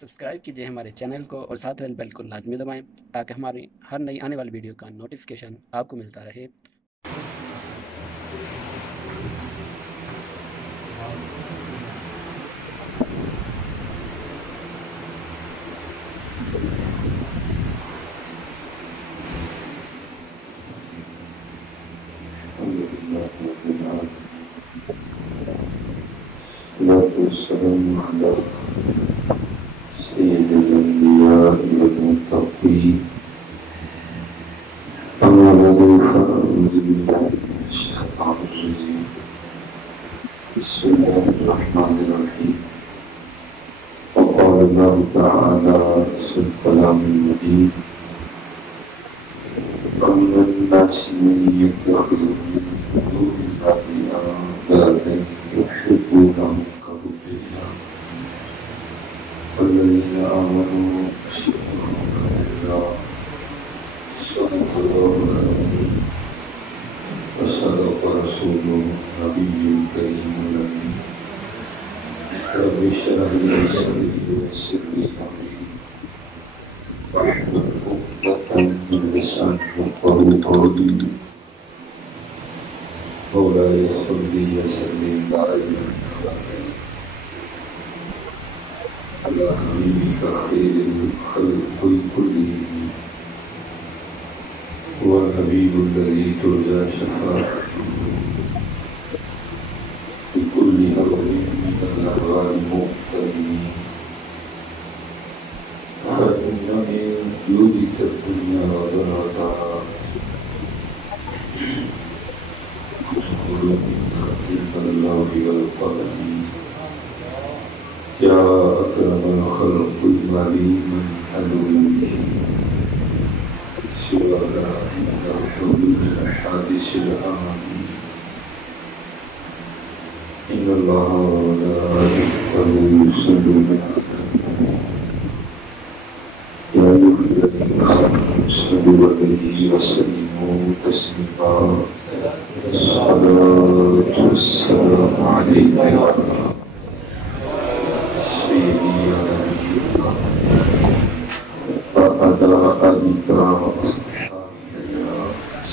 Subscribe کیجئے ہمارے channel کو اور ساتھ بیل کو لازمی دبائیں تاکہ ہماری ہر نئی آنے والی ویڈیو کا نوٹیفیکیشن آپ کو ملتا رہے۔ والسلام على سيد الأنبياء والمتقين أما بعد فأعوذ بالله من الشيطان الرجيم بسم الله الرحمن الرحيم وقال الله تعالى في الكلام المجيد ومن الناس من يتخذ من دون الله أندادا يحبونهم كحب الله والذين آمنوا أشد حبا لله صدق الله العظيم وصدق رسوله النبي الكريم الأمين رب اشرح لي صدري ويسر لي أمري واحلل عقدة من لساني يفقهوا قولي مولاي صل وسلم دائما على حبيبك خير الخلق كلهم هو الحبيب الذي ترجى شفاعته بكل هول من الأهوال المغتنمين فإن من جودك الدنيا وزهرتها من الله والقلم يا أكرم الخلق المليم الحلوي سواك عند حدود الحادث الآمين إن الله وملائكته يصلون يا أيها الذين آمنوا صلوا عليه وسلموا تسليما الصلاة والسلام عليك يا سيدي يا نبي الله وعلى آلك وأصحابك يا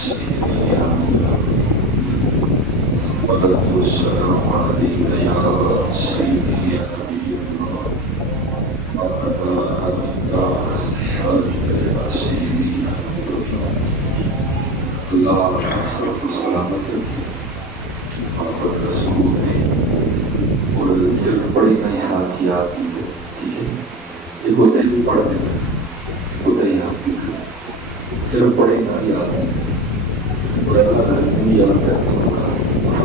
سيدي يا الصلاة والسلام عليك يا سيدي يا نبي الله وعلى آلك وأصحابك يا سيدي يا الله أشرف سلامة محمد رسول اور صرف بڑی نئی حالات کی ٹھیک ہے ایک ہوتا ہے بھی پڑھ دیتا ہوتا ہی آپ کی صرف بڑی نئی یاد اور اللہ نہیں یاد کرتا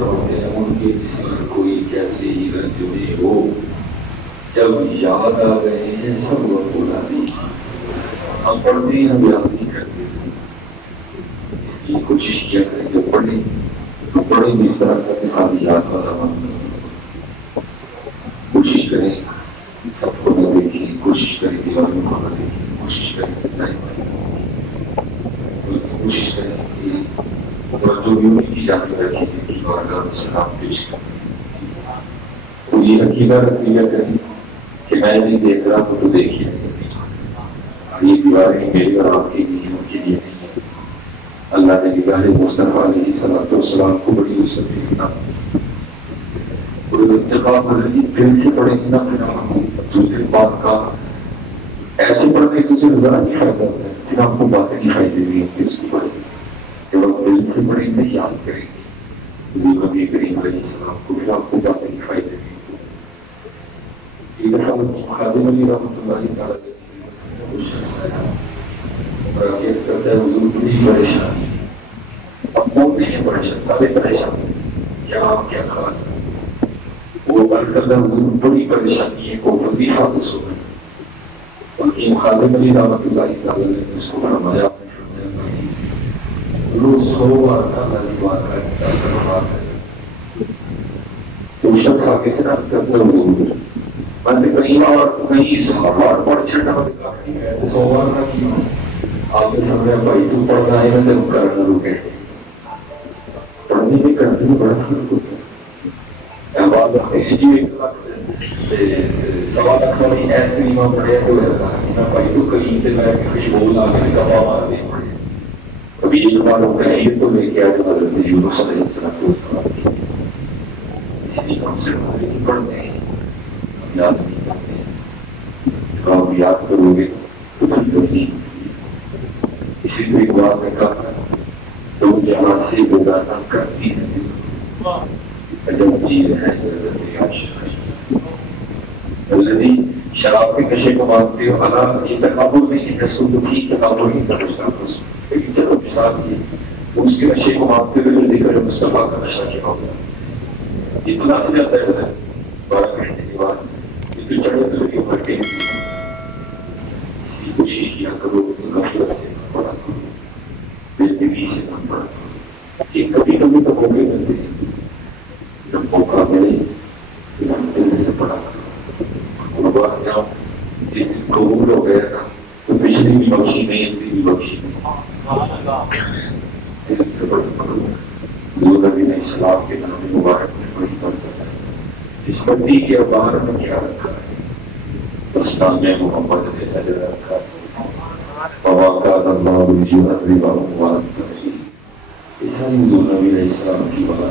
ہوتے ہیں ان کے جسم کوئی کیسے ہی رنجوے ہو جب یاد آ گئے ہیں سب وقت بلا دی ہم پڑھتے ہیں ہم یاد نہیں کرتے یہ کوشش کیا کریں کہ پڑھیں تو پڑھیں بھی اس طرح کرتے خالی یاد والا بن کوشش کریں سب کو نہ دیکھیں کوشش کریں دیوار میں نہ دیکھیں کوشش کریں کوشش کریں کہ جو بھی ان کی یاد رکھیں کہ بارگاہ میں سلام پیش کریں تو یہ عقیدہ رکھیے کریں کہ میں نہیں دیکھ رہا ہوں تو دیکھیے یہ دیواریں میری اور آپ کے لیے ان کے لیے نہیں ہے اللہ نے نگاہ مصطفیٰ علیہ الصلوۃ والسلام کو بڑی عزت دی اور انتخاب دل سے پڑھیں گے نا پھر ہم دوسری بات کا ایسے پڑھنے سے ذرا نہیں فائدہ ہوتا ہے پھر آپ کو باتیں نہیں فائدے دی کہ اس کی پڑھیں جب آپ دل سے پڑھیں گے یاد کریں گے نبی کریم علیہ السلام کو پھر آپ کو باتیں نہیں فائدے دی ایک دفعہ خادم علی رحمۃ اللہ تعالیٰ کرتا ہے حضور بڑی پریشانی اب کون نہیں پڑھ سکتا بے پریشانی کیا آپ کیا خاص وہ بند کرتا حضور بڑی پریشانی ہے کو وظیفہ تو سنا بلکہ خادم علی رحمۃ اللہ تعالیٰ نے اس کو فرمایا روز 100 بار اللہ کی بات کرتا تو شخص آگے سے رد کرتا حضور میں نے کہیں اور کہیں 100 بار پڑھ چھڑنا 100 بار نہ کیا آپ نے سمجھا بھائی تو پڑھنا ہے نا جب کرنا رکے پڑھنے میں کرنے میں بڑا فرق ہوتا ہے بعد جی 1 لاکھ 1.25 لاکھ والی ایس کریمہ پڑھیا تو میں بھائی تو کریم سے میں خوشبو لا کے کپا مار دے پڑے. ابھی ایک بار وہ کہیں تو لے کے آئے تو حضرت یونس علیہ السلام کو اس لیے ہم سے پڑھتے ہیں یاد نہیں کرتے. آپ یاد کرو گے تو نہیں. اسی طرح ایک بار میں کہا تو جہاں سے گزارا کرتی ہے عجب چیز ہے الذي شراب کے نشے کو مانتے ہو اللہ یہ تکابر نہیں ہے رسول کی تکابر نہیں کرتا لیکن چلو مثال یہ اس کے نشے کو مانتے ہوئے جو ذکر مصطفیٰ کا نشہ کیا ہوگا یہ تو نہ جاتا ہے 12 گھنٹے کے بعد یہ تو چڑھے تو عمر کے اسی کوشش کیا کرو غفلت سے نہ پڑا کرو بے دلی سے نہ پڑا کرو. یہ کبھی کبھی تو موقع ملتے ہیں جب موقع ملے پھر ہم دل سے پڑا کرو. جس دن قبول ہو گیا تھا تو پچھلی بھی بخشی نہیں اندھی بھی بخشی نہیں. دل سے پڑا کرو. حضور نبی علیہ السلام کے نام مبارک میں بڑی برکت ہے. اس بندی کے باہر میں کیا رکھا ہے دستان میں محمد نے سجا رکھا ہے. وَوَقَعَ اللَّهُ بِجُوَرِّبَهُ وَأَنْتَ اس ہے حضور نبی علیہ السلام کی بات ہے.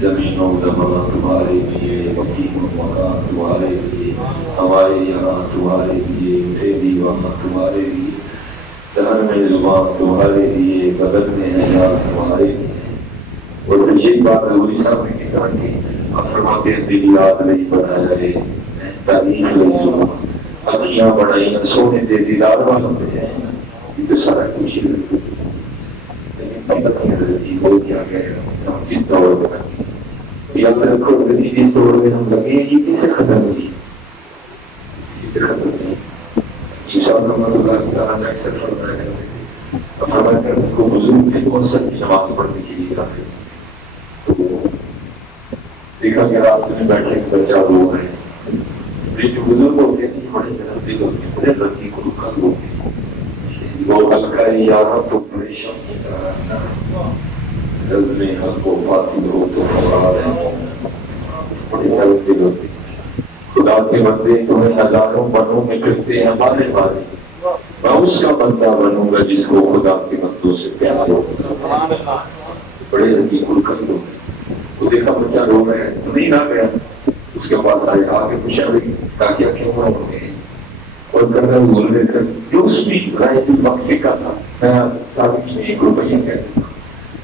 زمین و زمان تمہارے لیے وکیم و مکان تمہارے لیے ہمارے یہاں تمہارے لیے اٹھے دیوان تمہارے لیے شہر میں زبان تمہارے لیے بدن میں حیات تمہارے لیے. اور یہ بات حضور صاحب نے کہا کہ آپ فرماتے ہیں دل یاد نہیں بنایا ہے تعریف نہیں زبان اکھیاں بڑھائی سونے دے دیدار والوں پہ ہیں یہ تو سارا کچھ ہی لیکن پتہ نہیں حضرت وہ کیا کہے گا ہم کس دور میں رکھیں یاد رکھو جس دور میں ہم لگے ہیں یہ کسی سے ختم نہیں کسی سے ختم نہیں. رحمۃ اللہ تعالیٰ نے اکثر فرمایا ہے اب فرمایا کہ اس کو بزرگ تھے تو سب کی نماز پڑھنے کے لیے جاتے تو دیکھا کہ راستے میں بیٹھے بچہ رو رہے ہیں. جو بزرگ ہوتے ہیں بڑے دل ہوتے ہیں بڑے لڑکی کو کل ہوتے ہیں وہ ہلکا ہی یارہ تو پریشان کی طرح دل میں حق و باطل ہو تو خبر ہے بڑے درد دل ہوتے ہیں. خدا کے بندے تمہیں ہزاروں بنوں میں پھرتے ہیں ہمارے بارے میں اس کا بندہ بنوں گا جس کو خدا کے بندوں سے پیار ہوگا. بڑے حقیق القلب ہوتے تو دیکھا بچہ رو رہا ہے تو نہیں نہ گیا اس کے پاس آئے آگے پوچھا بھی تاکہ کیوں رو رہے ہیں اور کرنا بول رہے تھے جو اس بھی رائے جو وقت کا تھا میں ساتھ میں 1 روپیہ کہتا تھا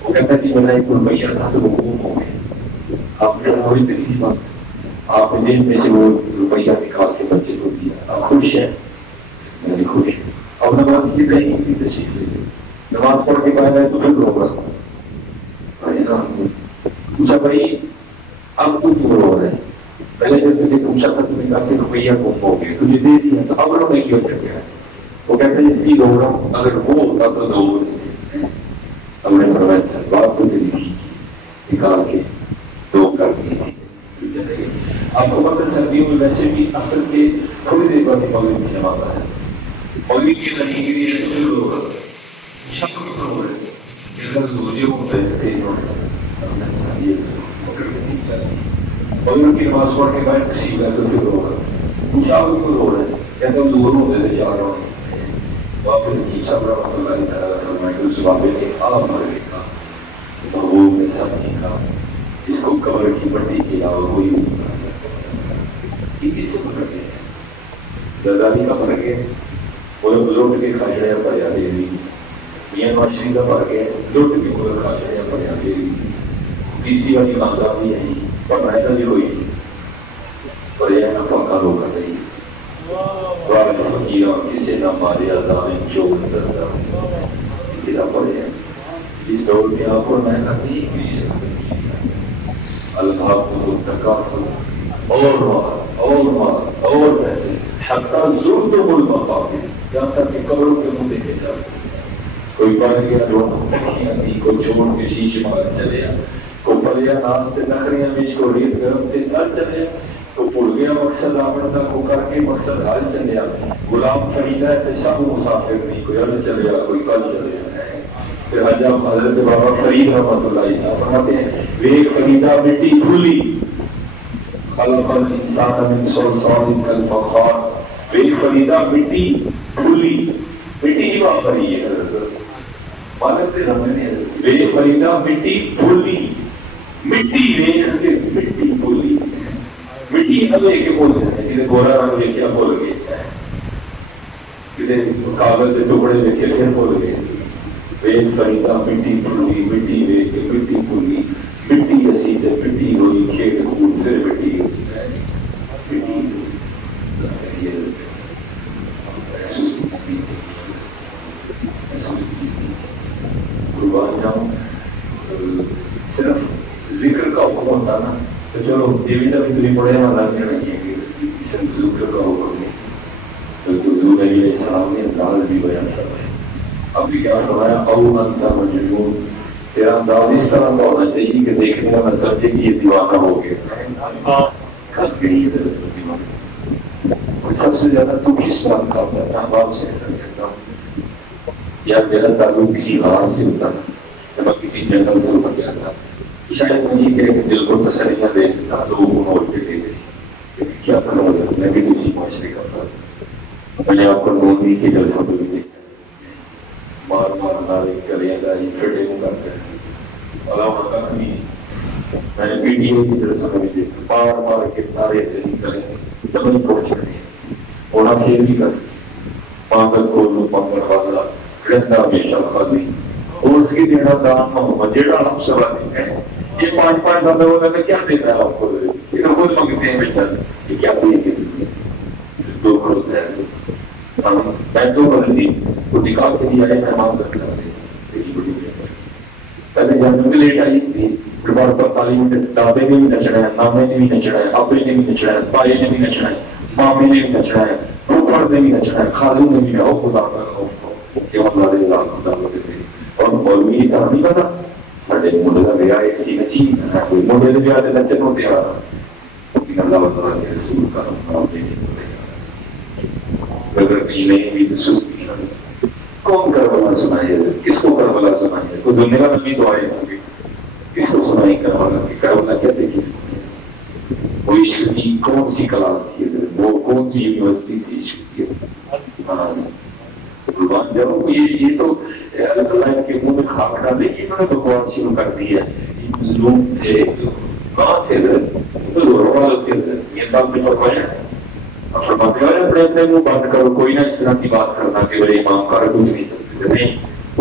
وہ کہتا کہ میرا 1 روپیہ تھا تو وہ گم ہو گیا. آپ نے وہی طریقی بات آپ نے جیب میں سے وہ روپیہ نکال کے بچے کو دیا آپ خوش ہیں میں نے خوش ہوں. اب نماز کی نہیں کی تشریف لے نماز پڑھ کے پایا ہے تو پھر رو رہا پوچھا بھائی اب تو کیوں رو رہے ہیں پہلے جب تجھے پوچھا تھا تمہیں کہا کہ روپیہ گم ہو گیا تجھے دے دیا تو اب رونے کیوں چل گیا وہ کہتے ہیں اس لیے رو رہا ہوں اگر وہ ہوتا تو دو اب نے فرمایا بات کو دلی کی نکال کے دو کر دی تھی. آپ کو پتہ سردیوں میں ویسے بھی اصل کے تھوڑی دیر بعد مغرب کی نماز آیا مغرب کی نہیں کے لیے شروع ہوگا شک ہو رہے کہ اگر زوجیوں کو بیٹھتے مغرب کی نماز پڑھ کے بعد تشریف ہے تو پھر ہوگا پوچھا بھی کوئی ہو رہا ہے کہتے ہیں دور ہوتے تھے 4 روز واپس کی صاحب رحمۃ اللہ تعالیٰ فرمائے کہ اس واقعے نے عام مر دیکھا محبوب نے سب سیکھا جس کو قبر کی پٹی کے علاوہ کوئی یہ کس سے پکڑ گئے زرداری کا پڑ گئے وہ لوٹ کے کھاچڑیاں پڑ جاتی ہوئی میاں معاشری کا پڑ گئے لوٹ کے وہ کھاچڑیاں پڑ جاتی ہوئی تیسری والی کامیابی ہے پڑھائی کا بھی ہوئی پر یہ نہ پاکا لوگ کر رہی کسی نہ مارے ازامن چوک دردا کتنا پڑھے ہیں اس دور میں آپ اور میں کرتی کسی سے اللہ کو تکاثر اور مال اور پیسے حتی زرتم المقابر جہاں تک کہ قبروں کے منہ دیکھے جاتے کوئی پڑھ گیا رونا تکیاں دی کوئی چھوڑ کے شیش مار چلے کوئی پڑھیا ناز تے نخریاں بیچ کو ریت گرم تے نہ چلے تو پڑھ گیا مقصد آمدہ کو کر کے مقصد حال چلے غلام خریدا ہے تے سب مسافر نہیں کوئی ال چلے کوئی کل چلے پھر حضرت بابا فرید رحمۃ اللہ فرماتے ہیں ویک خریدا مٹی کھلی خلق الانسان من صلصال کالفخار، بے فریدہ مٹی پھولی، مٹی کی بات کری ہے مالک سے رمنے، بے فریدہ مٹی پھولی، مٹی دیکھ کے مٹی پھولی، مٹی اب لے کے بول رہے ہیں جنہیں گورا رنگ لے کے بول گئے، جنہیں کاغذ کے ٹکڑے لے کے پھر بول گئے، بے فریدہ مٹی پھولی، مٹی لے کے مٹی پھولی، مٹی اسی تے مٹی ہوئی کھیت کود پھر مٹی مٹی قربان جاؤں صرف ذکر کا حکم ہوتا نا تو چلو دیوی تب اتنی پڑھے ہم اللہ کے رکھیں گے، صرف ذکر کا حکم نہیں، تو حضور علیہ السلام نے انداز بھی بیان کروایا، اب بھی کیا فرمایا او انت مجنون، تیرا انداز اس طرح کا ہونا چاہیے کہ دیکھنے کا نہ سمجھے کہ یہ دیوانہ ہو گیا، سب سے زیادہ تو کس بات کا ہوتا ہے ماں باپ سے سمجھتا ہوں یا میرا تعلق کسی غار سے ہوتا ہے یا کسی جنگل سے اتر گیا تھا، شاید میں یہ کہہ کہ دل کو تسلیاں دے دیتا لوگوں کو موت کے دے دے، کیا کروں گا میں بھی اسی معاشرے کا تھا، میں نے آپ کو نون دی کے جلسوں کو بھی دیکھا، مار مار نارے گلیاں گائی پھٹے کو کرتے ہیں علامہ کا کمی، میں نے پی ٹی اے کی جلسوں میں بھی دیکھا، مار مار کے نارے گلیں جب نہیں پہنچ رہے ہونا کھیل بھی کر پانگل کھولو پانگل خاصلہ رہتا ہمیشہ خالی اور اس کی دینا دان محمد جیڑا ہم سب آتے ہیں، یہ 5-5 سال ہوگا کہ کیا دیتا ہے آپ کو، یہ تو خود مانگتے ہیں بیٹا یہ کیا دے گے دو خرد ہے میں تو بدلی وہ نکال کے دیا ہے مہمان کرتا ہے، پہلے جاننے میں لیٹ آئی تھی پھر بار پر تعلیم دادے نے بھی نچنا ہے، نامے نے بھی نچنا ہے، ابے نے بھی نچنا ہے، بھائی نے بھی نچنا ہے، مامی نے بھی نچنا ہے، روپڑ نے بھی نچنا ہے، خالو نے بھی نچنا ہے، خدا کا خوف کہ اللہ دے اللہ خدا کو دے اور مولوی کی طرح نہیں پتا ساڈے منڈے کا بیاہ ہے کسی نچی کوئی منڈے کے بیاہ سے نچن ہوتے آ رہا لیکن اللہ تعالیٰ کے رسول کا نام دینے اگر کہیں نہیں بھی تو سستی نہ کون کربلا سنائے کس کو کربلا سنائے کوئی دنیا کا نبی تو آئے ہوں گے کس کو سنائی کربلا کہ کربلا کہتے کس کو وہ عشق کی کون سی کلاس تھی وہ کون سی یونیورسٹی تھی عشق کی قربان جاؤ یہ تو اللہ کے منہ میں خاک ڈالے کہ انہوں نے بکواس شروع کر دی ہے، مظلوم تھے کہاں تھے تو زوروں والے تھے یہ بات میں فرمایا اب فرماتے ہیں اپنے اپنے منہ بند کرو کوئی نہ اس طرح کی بات کرنا کہ میرے امام کر کچھ نہیں سکتے نہیں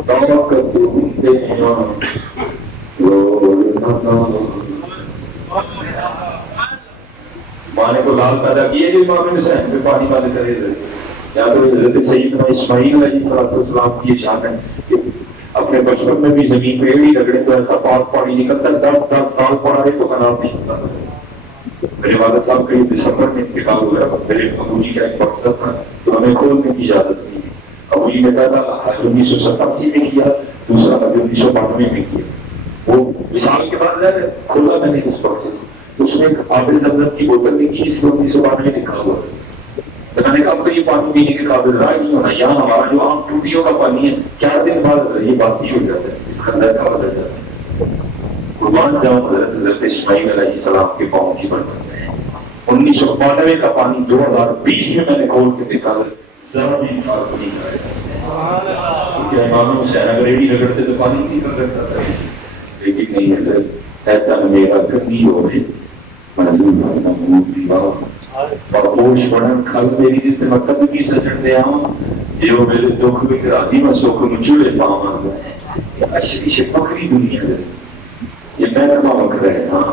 دعویٰ کرتے گھومتے ہیں ماں نے کو لال پیدا کیے جو امام حسین میں پانی بند کرے تھے یا تو حضرت سیدنا اسماعیل علیہ السلام کی شان ہے کہ اپنے بچپن میں بھی زمین پہ ایڑی رگڑے تو ایسا پاک پانی نکلتا ہے 10 سال پڑا رہے تو خراب نہیں ہوتا۔ میرے والد صاحب کا یہ دسمبر میں انتقال ہوا ہے، میرے ابو جی کا ایک مقصد تھا تو ہمیں کھولنے کی اجازت نہیں تھی، ابو جی نے کہا تھا 1987 میں کیا، دوسرا 1992 میں کیا، وہ مثال کے بعد کھولا میں نے اس وقت سے اس میں ایک آبر زمزم کی بوتل لکھی جس کو 1992 میں لکھا ہوا ہے، میں نے کہا اب تو یہ پانی پینے کے قابل رائے نہیں ہونا، یہاں ہمارا جو عام ٹوٹیوں کا پانی ہے 4 دن بعد یہ باسی ہو جاتا ہے، اس کا اندر کا بدل جاتا ہے۔ قربان جاؤں حضرت اسماعیل علیہ السلام کے پاؤں کی برکت ہے۔ 1992 کا پانی 2020 میں نے کھول کے دیکھا ذرا بھی فرق نہیں آیا، کیونکہ امام حسین اگر ایڑی رگڑتے تو پانی نہیں رگڑتا تھا، لیکن نہیں حضرت ایسا میرا گندی ہو رہی منظور محمود دیوار پرپوش بڑھن کھل میری جس میں مطلب کی سجن دے آؤں یہ وہ میرے دکھ بھی کرا دی میں سوکھ مجھولے پاؤں اشریش پکری دنیا ہے، یہ محکمہ وکر ہے، ہاں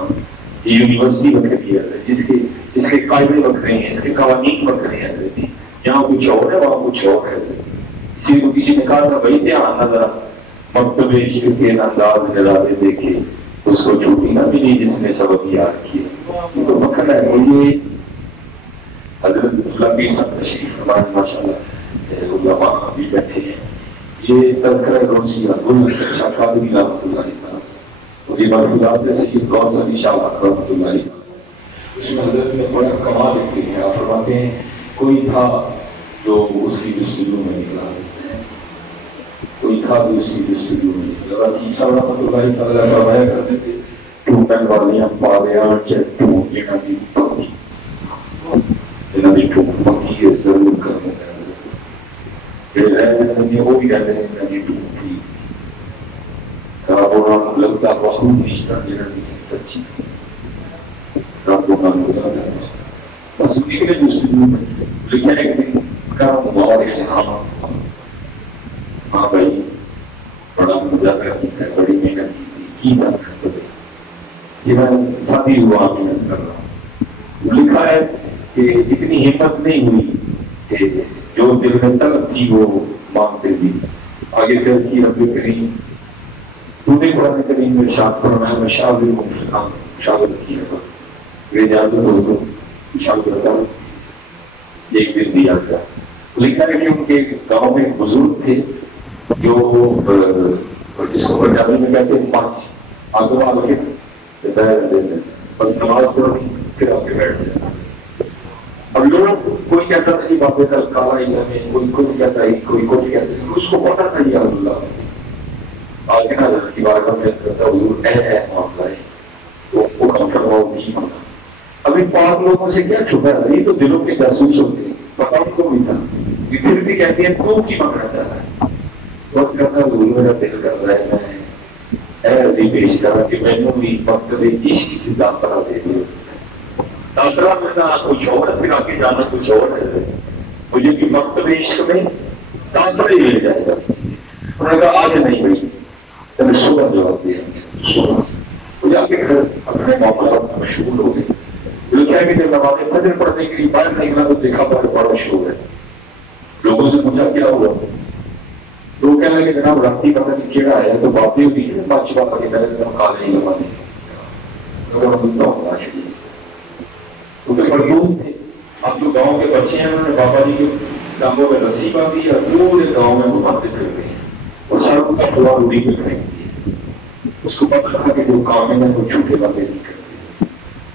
یہ یونیورسٹی وکری ہے جس کے قائدے وکرے ہیں، اس کے قوانین وکرے ہیں، یہاں کچھ اور ہے وہاں کچھ اور ہے۔ کسی کو کسی نے کہا تھا بھائی دھیان نہ ذرا مکتب عشق کے انداز نظارے دیکھے اس کو چھوٹی نہ ملی جس نے سبق یاد کیا، یہ تو وکر ہے۔ یہ حضرت اللہ کی سب تشریف فرمائے ماشاءاللہ علماء بھی بیٹھے ہیں، یہ تذکرہ روسیہ گل شاہ قادری رحمۃ اللہ علیہ اور یہ مرفوضات سید غوث علی شاہ رحمۃ اللہ علیہ اس میں حضرت میں بڑا کمال لکھتے ہیں، آپ فرماتے ہیں کوئی تھا جو اس کی جستجو میں نکلا، کوئی تھا جو اس کی جستجو میں نکلا، عجیب صاحب رحمۃ اللہ علیہ فرمایا کرتے تھے ٹوٹن والیاں پالیاں چٹوں جنہاں دی پکی جنہوں نے ٹوٹ پکی ہے ضرور کرنے ہیں وہ بھی کہتے ہیں کہ ٹوٹ تھی لگتا بہت رشتہ جنہوں نے سچی رب کو بس دوسرے لکھا ہے کہ ہاں بھائی بڑا مزہ کرتی ہے بڑی محنت کی بات کرتے یہ میں ساتھی ہوا محنت کر رہا ہوں لکھا ہے کہ اتنی ہمت نہیں ہوئی کہ جو دل میں طلب تھی وہ مانگتے تھی آگے سے کی رب کریم تو نے قرآن کریم میں شاد فرمایا میں شاگرد کی ہے یہ اجازت ہو تو شاگرد ایک دن دیا گیا لکھا ہے کہ ان کے گاؤں میں ایک بزرگ تھے جو جس کو پنجابی میں کہتے ہیں پانچ آگے آگے دیتے ہیں بس نماز پڑھنی پھر آگے بیٹھ جاتے اور لوگ کوئی کہتا تھا کہ بابے کا کالا علم ہے کوئی کچھ کہتا ہے کوئی کچھ کہتا ہے اس کو پتا تھا یا اللہ آگے نہ جانا کی بار میں کرتا حضور اے معاملہ ہے تو وہ کم کروا نہیں ہوتا ابھی پانچ لوگوں سے کیا چھپا ہے یہ تو دلوں کے جاسوس ہوتے ہیں پتا ان کو بھی تھا کہ پھر بھی کہتے ہیں تو کی مانگنا چاہتا ہے وقت کرتا حضور میرا دل کر رہا ہے میں اے عزیز پیش کرا کہ میں نے بھی مقصد عشق کی داخلہ دے دیا داخلہ میں نہ کچھ اور پھر آگے جانا کچھ اور ہے مجھے بھی مقصد عشق میں داخلہ ہی مل جائے گا انہوں نے کہا آج نہیں بھائی میں نے صبح جواب دیا صبح مجھے آپ کے گھر اپنے معاملات مشغول ہو گئے جو کیا کہ جب نماز فجر پڑھنے کے لیے باہر نکلا تو دیکھا بڑا شور ہے لوگوں سے پوچھا کیا ہوا تو وہ کہنے لگے جناب راتی پتہ نہیں کیڑا ہے تو باتیں ہوتی ہے بچ بابا کے پہلے تو کھا نہیں لگا کیونکہ مضبوط تھے اب جو گاؤں کے بچے ہیں انہوں نے بابا جی کے ٹانگوں میں رسی باندھی اور پورے گاؤں میں گھماتے پھر گئے اور سڑک کا پورا روڑی پہ پھینک دیا اس کو پتہ تھا کہ جو کام ہے وہ جھوٹے باتیں نہیں کرتے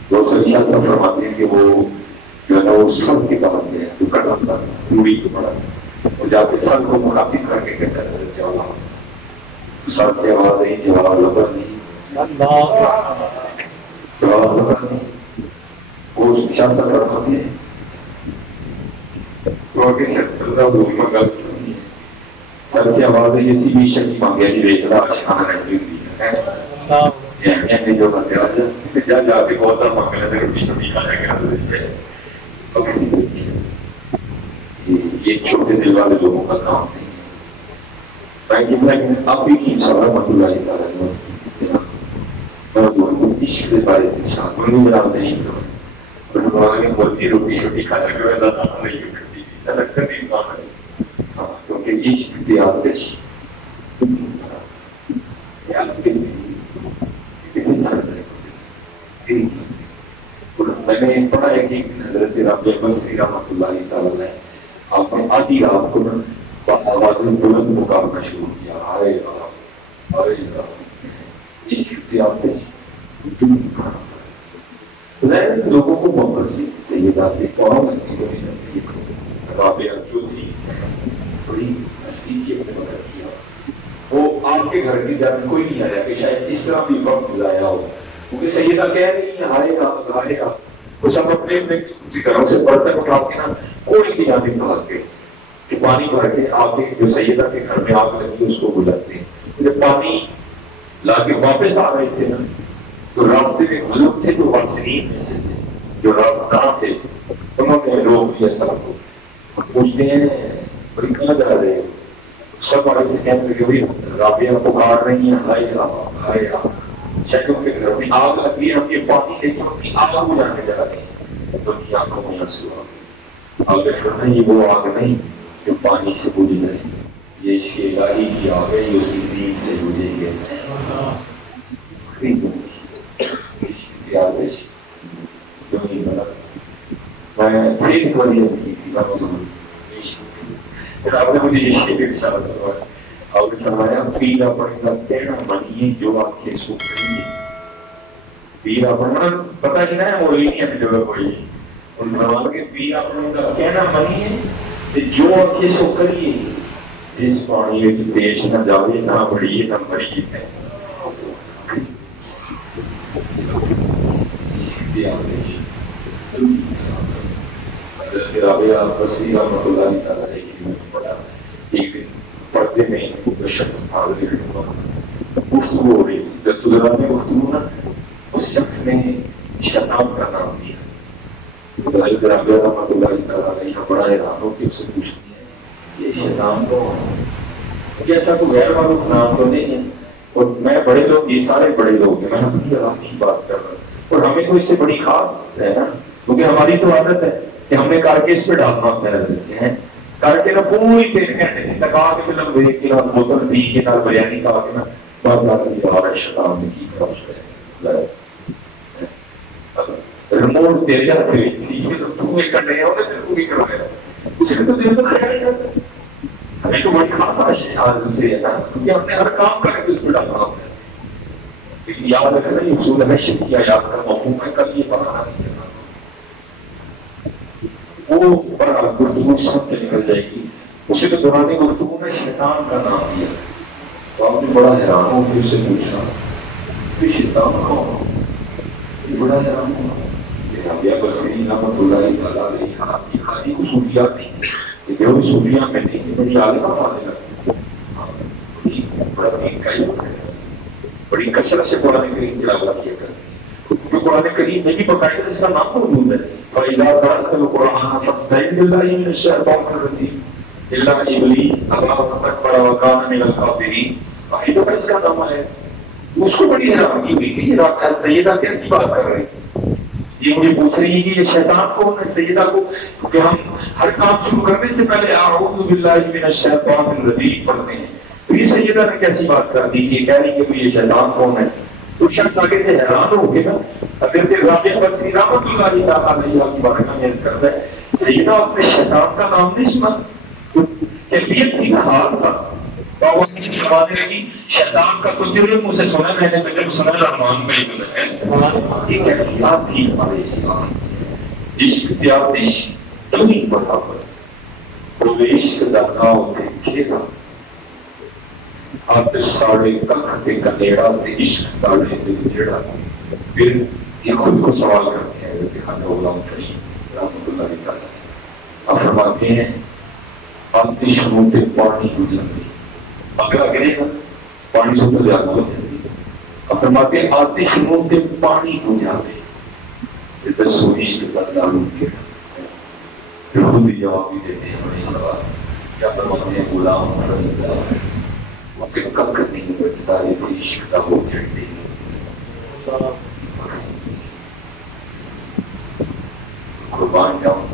دوست شاہ صاحب فرماتے ہیں کہ وہ جو ہے نا وہ سر کے بعد گیا جو کٹا تھا روڑی پہ پڑا اور جا کے سر کو منافق کر کے کہتا ہے جواب سر سے آواز نہیں جواب لگا نہیں جواب لگا نہیں وہ شاہ صاحب فرماتے ہیں تو آگے سے اللہ دور میں غلط سمجھے سر سے آواز ہے اسی بھی شکی مانگیا جی دیکھ رہا شان رہتی ہوئی ہے جو بندے آ جا جا کے بہت سارا مانگ لیتے روٹی شوٹی کھانے کے یہ چھوٹے دل والے لوگوں کا کام نہیں آپ بھی کی سارا مطلب عشق کے بارے میں شان نہیں بولتی روٹی شوٹی کھانے کے بعد نہیں کیونکہ عشق کی آتش میں نے پڑھا ہے کہ حضرت رابعہ بصری رحمۃ اللہ تعالی آپ نے آدھی رات کو آواز بلند مقابلہ شروع کیا ہائے رام ہائے رام عشق کی آتش لوگوں کو محبت سے سیدہ سے کون رابعہ جو تھی بڑی ہستی کی اپنے مدد کیا وہ آپ کے گھر کی جان کوئی نہیں آیا کہ شاید اس طرح بھی وقت ضائع ہو کیونکہ سیدہ کہہ رہی ہے ہائے گا وہ سب اپنے گھروں سے برتن اٹھا کے نا کوئی بھی آدمی بھاگ گئے کہ پانی بھر کے آپ کے جو سیدہ کے گھر میں آگ لگی اس کو بلاتے ہیں جب پانی لا کے واپس آ رہے تھے نا تو راستے میں بزرگ تھے جو واسنین میں سے تھے جو راستہ تھے انہوں نے روک لیا سب کو پوچھتے ہیں بڑی کہاں جا رہے ہیں سب بڑے سے کہتے کہ بھائی رابعہ پکار رہی ہیں ہائے رام ہائے رام شاید ان کے گھر میں آگ لگی ہے ہم یہ پانی لے کے ان کی آگ بجھانے جا رہے ہیں تو ان کی آنکھوں میں آنسو آ گئے آگے چھوڑنا یہ وہ آگ نہیں جو پانی سے بجھ گئے یہ عشق الہی کی آگ ہے یہ اسی دین سے بجھے گئے عشق کی آتش جو نہیں بنا میں ایک بڑی کی تھی پھر آپ نے مجھے عشق کے اشارہ کروایا آپ نے فرمایا پیلا پڑھنا کہنا منیے جو آنکھیں سوکھ رہی ہیں پیلا پڑھنا پتہ نہیں ہے وہ نہیں ہے جو کوئی ان فرمایا کہ پیلا پڑھنا کہنا منیے کہ جو آنکھیں سوکھ رہی ہیں جس پانی میں پیش نہ جاوے نہ بڑھیے نہ بڑھیے ہے رابعہ بصری رحمۃ اللہ تعالیٰ علیہ نے پڑھا، ایک دن پردے میں وہ شخص حاضر ہوا، گفتگو ہو رہی، جب دوران گفتگو نا اس شخص نے شیطان کا نام دیا۔ رابعہ رحمۃ اللہ تعالیٰ علیہ بڑا حیران ہو کے اس سے پوچھتی ہے یہ شیطان کون ہے؟ جیسا کوئی غیر معروف نام تو نہیں ہے، اور میں بڑے لوگ، یہ سارے بڑے لوگ ہیں، میں اپنی آرام کی بات کر رہا ہوں، اور ہمیں تو اس سے بڑی خاص ہے نا، کیونکہ ہماری تو عادت ہے کہ ہم نے کر کے اس پہ ڈالنا پھیل دیتے ہیں، کر کے نا پوری 3 گھنٹے لگا کے فلم دیکھ کے نا بوتل پی کے نا بریانی کھا کے نا بات بات کی آ رہا ہے شیطان نے کی کیا اس کا ریموٹ دے دیا تھے سیکھے تو تم ایک کرنے ہیں اور پھر پوری کروایا اس کے تو دل تو کھڑا نہیں کرتا، ہمیں تو بڑی خاص آشی آدمی سے ہے نا کہ ہم نے ہر کام کر کے اس پہ ڈالنا ہوتا ہے۔ یاد رکھنا یہ اصول ہے شرکیہ یاد کر مفہوم ہے، کل یہ پڑھانا نہیں کرنا، وہ بڑا گفتگو سب سے نکل جائے گی۔ اسے تو دورانی گفتگو میں شیطان کا نام دیا، تو آپ نے بڑا حیران ہو پھر سے پوچھا کہ شیطان کون؟ یہ بڑا حیران ہوا۔ رابعہ بصری رحمۃ اللہ تعالیٰ علیہ کی خالی اصولیات نہیں، یہ جو صوفیاء میں نہیں، بڑی عالمہ فاضلہ بڑی کثرت سے قرآن کریم تلاوت کیا کرتے ہیں، جو قرآن کریم میں بھی باقاعدہ اس کا نام موجود ہے، فَإِذَا قَرَأْتَ الْقُرْآنَ فَاسْتَعِذْ بِاللَّهِ مِنَ الشَّيْطَانِ الرَّجِيمِ إِلَّا إِبْلِيسَ أَبَى وَاسْتَكْبَرَ وَكَانَ مِنَ الْكَافِرِينَ۔ واحد کا اس کا نام ہے، اس کو بڑی حیرانگی ہوئی کہ یہ رابعہ سیدہ کیسی بات کر رہی ہے، یہ مجھے پوچھ رہی ہے کہ یہ شیطان کون ہے سیدہ کو، کہ ہم ہر کام شروع کرنے سے پہلے اعوذ باللہ من الشیطان الرجیم پڑھتے ہیں، تو یہ سیدہ نے کیسی بات کر دی کہ کہہ رہی کہ یہ شیطان کون ہے؟ تو شخص آگے سے حیران ہو گیا نا، حضرت رابعہ بصری رحمۃ اللہ تعالیٰ علیہ کی بارگاہ میں عرض کرتا ہے سیدہ آپ نے شیطان کا نام نہیں سنا؟ کیفیت تھی نا، حال تھا، وہ فرمانے لگی شیطان کا کچھ دیر مجھ سے سنا، میں نے جب سنا رحمان کا ہے، یہ کیفیات تھی ہمارے اسلام، عشق تیاتش تمہیں برابر وہ عشق دکھاؤ دیکھے گا آپ ساڑھے ککھتے کا نیڑا تے عشق داڑے تے جڑا۔ پھر یہ خود کو سوال کرتے ہیں کہ خانہ غلام فرید رحمۃ اللہ تعالیٰ آپ فرماتے ہیں آتش منہ تے پانی ہو جاتی، اگر اگلے نا پانی سے تو زیادہ ہو جاتی، آپ فرماتے ہیں آتش منہ تے پانی ہو جاتے، یہ تو سوچ کے بدلالوں کے پھر خود ہی جواب بھی دیتے ہیں بڑی سوال کیا فرماتے ہیں غلام فرید کہ کب نہیں بچتا ہے عشق کا ہو جھڑتے قربان جاؤں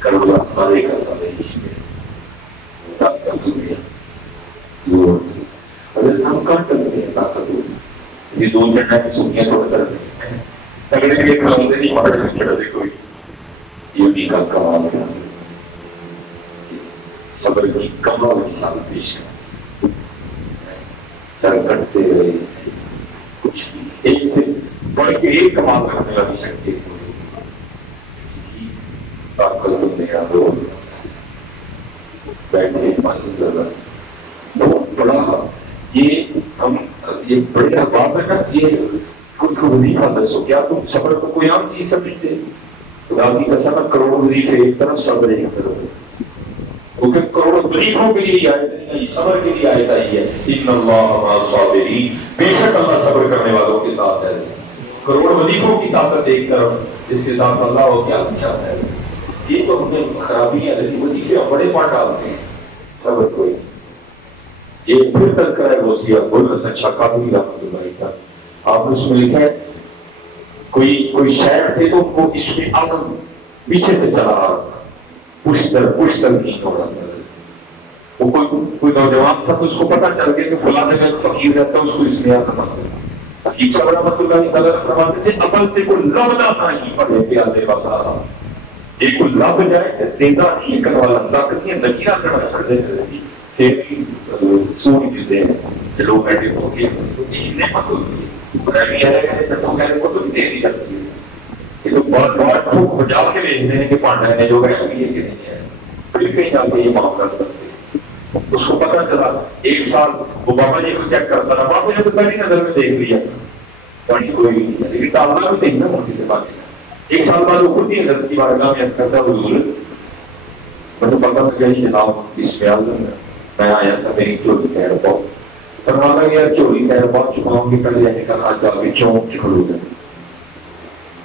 کربلا سارے کا سارے عشق طاقت دنیا زور اگر ہم کہاں کرتے ہیں طاقت یہ 2 گھنٹہ کی سنیاں تھوڑا کرتے ہیں تگڑے کے لیے کھلاؤں نہیں مارے میں چڑھا دے کوئی، یہ بھی کا کمال ہے، صبر کی کمال کی سال پیش کر سر کٹتے رہے کچھ ایک سے بڑھ کے ایک کمال کرنے والی شکتی طاقت دنیا دو بیٹھے منظر بہت بڑا یہ ہم یہ بڑے احباب ہے نا، یہ خود کو وظیفہ دسو، کیا تم صبر کو کوئی عام چیز سمجھتے؟ خدا کی قسم کروڑوں وظیفے ایک طرف صبر ایک طرف، کیونکہ کروڑوں وظیفوں کے لیے آیت نہیں، صبر کے لیے آیت آئی ہے ان اللہ مع الصابرین، بے شک اللہ صبر کرنے والوں کے ساتھ ہے۔ کروڑ وظیفوں کی طاقت ایک طرف، جس کے ساتھ اللہ ہو کیا چاہتا ہے، یہ تو ہمیں خرابی ہے، لیکن وظیفے ہم بڑے پار ڈالتے ہیں، صبر کوئی یہ پھر تک کرے وصیہ بول رہا اچھا قابل رحمۃ اللہ تعالیٰ آپ نے اس میں لکھا ہے کوئی شاعر تھے تو وہ اس میں عزم پیچھے سے چلا رہا تھا، پشت در نہیں ہو رہا تھا، وہ کوئی نوجوان تھا تو اس کو پتا چل گیا کہ فلاں جگہ فقیر رہتا ہے، اس کو اس میں آتا حکیم صاحب رحمۃ اللہ تعالیٰ فرماتے تھے عمل سے کوئی لب لانا ہی پڑے پیازے بتا ایک کو لب جائے دیتا نہیں کرنے والا طاقت نہیں نکیرہ کرنا چھڑ دے سونی دیتے ہیں لوگ بیٹھے ہو کے نعمت ہوتی ہے رہی ہے تو کہنے کو تو دے دی جاتی ہے، یہ تو بہت بہت ٹھوک بجا کے بھیجتے ہیں کہ پانڈا نے جو بیٹھ بھی ہے کہ نہیں ہے، پھر کہیں جا کے یہ معاف کر سکتے، اس کو پتا چلا ایک سال وہ بابا جی کو چیک کرتا رہا، بابا جی تو پہلی نظر میں دیکھ لیا پانی کوئی بھی نہیں ہے، لیکن تابلہ بھی دیکھنا ہوتی سے بات ایک سال بعد وہ خود ہی حضرت کی بارگاہ میں عرض کرتا حضور مجھے پتا تھا کہ جناب اس خیال میں آیا تھا میری چوری خیر بہت فرمانا یار چوری خیر بہت چکاؤں گی پہلے جانے کا آج آگے چونک کھڑو گئے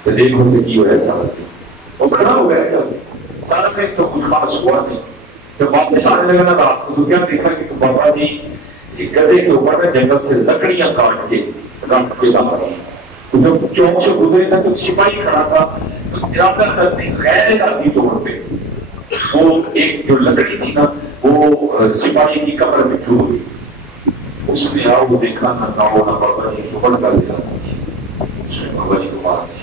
تو دیکھو سے کی ہو رہا ہے سارا وہ کھڑا ہو گیا سارا میں تو کچھ خاص ہوا نہیں جب واپس آنے لگا نا رات کو تو کیا دیکھا کہ بابا جی گدے کے اوپر میں جنگل سے لکڑیاں کاٹ کے رکھ کے لا رہی ہیں جب چوک سے گزرے تھا تو سپاہی کھڑا تھا تو ارادہ کرتے غیر ارادی طور پہ وہ ایک جو لکڑی تھی نا وہ سپاہی کی کمر میں چھو گئی اس نے آؤ وہ دیکھا نہ گاؤں نہ بابا جی کو بڑھ کر دیا اس نے بابا جی کو مار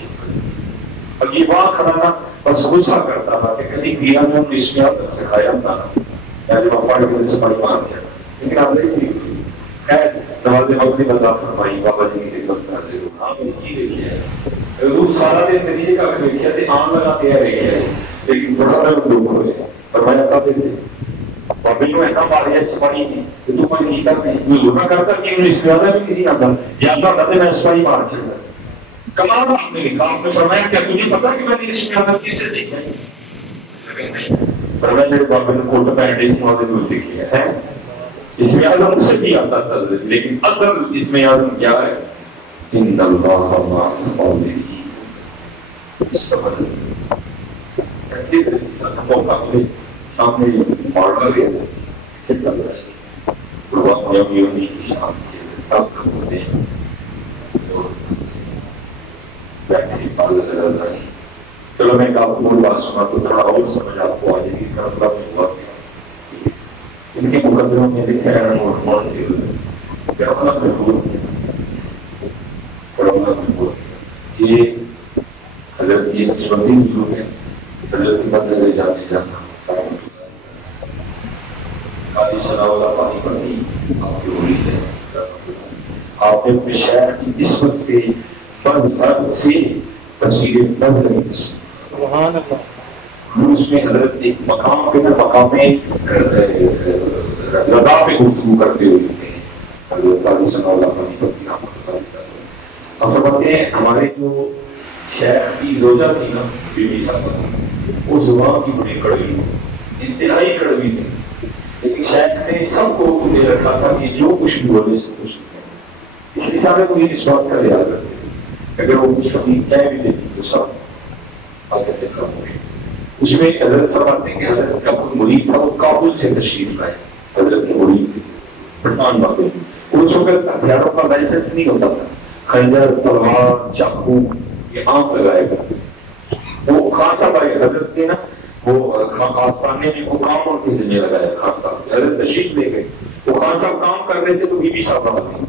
اور یہ وہاں کھڑا نا بس غصہ کرتا تھا کہ کہیں گیا میں نے اس میں آپ تک سکھایا تھا یا جب آپ پاڑے کے سپاہی مار دیا لیکن آپ دیکھیں خیر نواز وقت نے بتا فرمائی بابا جی کی خدمت کر دے آپ نے کی دیکھی ہے وہ سارا دن طریقے کا دیکھا تھے آن لگا دیا رہی ہے لیکن بڑا دن دکھ ہوئے فرمایا کرتے تھے بابا جو ایسا مار ہے سپاہی کی کہ تو کوئی نہیں کرتے وہ دھوکا کرتا کہ انہوں نے اس زیادہ بھی کسی آتا جانتا کرتے میں سپاہی مار چلتا کمال آپ نے لکھا آپ نے فرمایا کیا تجھے پتا کہ میں نے اس میں آدھا کس سے سیکھا ہے فرمایا میرے بابا نے کوٹا پینڈے کی موضوع دور سیکھی ہے اس میں آدھا مجھ سے بھی آتا تھا لیکن اصل اس میں آدھا کیا ہے ان اللہ مع الصابرین صبر موقع ملے سامنے ماڈل گیا کتنا رہا قربان یومی کی شام کے تب تک ہوتے ہیں بیٹھے پال رہی چلو میں ایک آپ کو بات سنا تو تھوڑا اور سمجھ آپ کو آ جائے گی کرم ہوا ان کے مقدموں میں لکھا ہے محمد یہ حضرت یہ نسبتی حضور ہے حضرت کی مدد لے جاتے جانا قاضی ثناء اللہ پانی پڑھی آپ کی امید ہے آپ نے اپنے شہر کی نسبت سے فرد سے تفسیر بند رہی سبحان اللہ اس میں حضرت ایک مقام پہ مقام رضا پہ گفتگو کرتے ہوئے حضرت قاضی ثناء اللہ پانی پڑھی اب فرماتے ہیں ہمارے جو شیخ کی زوجہ تھی نا بی بی صاحبہ وہ زبان کی بڑی کڑوی انتہائی کڑوی تھی لیکن شیخ نے سب کو دے رکھا تھا کہ جو کچھ بھی بولے سب کچھ اس لیے سارے کو یہ اس بات کا یاد رکھتے اگر وہ کچھ کمی کہہ بھی دیتی تو سب آگے سے کم ہوئے اس میں حضرت فرماتے ہیں کہ حضرت کا کوئی مرید تھا وہ کابل سے تشریف لائے حضرت کے مرید تھے پٹھان بابے اس وقت ہتھیاروں کا لائسنس نہیں ہوتا تھا خنجر تلوار چاقو یہ عام لگائے گا وہ خان صاحب آئے حضرت نے نا وہ آستانے میں کو کام اور کے ذمہ لگایا خان صاحب حضرت تشریف لے گئے وہ خان صاحب کام کر رہے تھے تو بی بی صاحب آتے